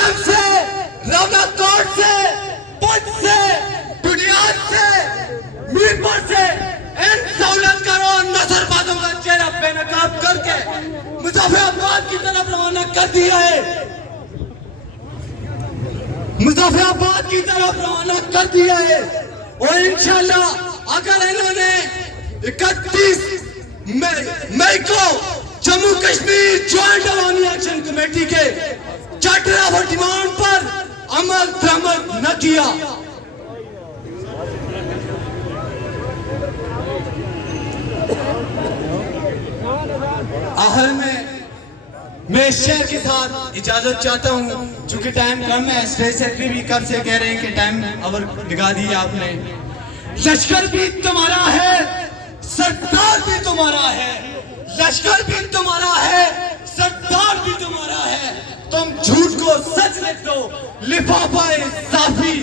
आदम से, रवना कोट से, पुंछ से, बुनियाद से, मीरपुर से इन सहूलत करो नजरबाजों का चेहरा बेनकाब करके मुजफ्फराबाद की तरफ रवाना कर दिया है, मुजफ्फराबाद की तरफ रवाना कर दिया है। और इंशाल्लाह अगर इन्होंने 31 मई को जम्मू कश्मीर ज्वाइंट अवामी एक्शन कमेटी के चार्टर ऑफ डिमांड पर अमल दरामद न किया, आखिर में मैं इस शेर के साथ इजाजत चाहता हूँ, चूंकि टाइम कम है। स्टेट सेक्रेटरी भी कब से कह रहे हैं कि टाइम ओवर लगा दी आपने। लश्कर भी तुम्हारा है, सरदार भी तुम्हारा है, लश्कर भी तुम्हारा है, सरदार भी तुम्हारा है। तुम झूठ को सच लिख दो, लिफाफा साफी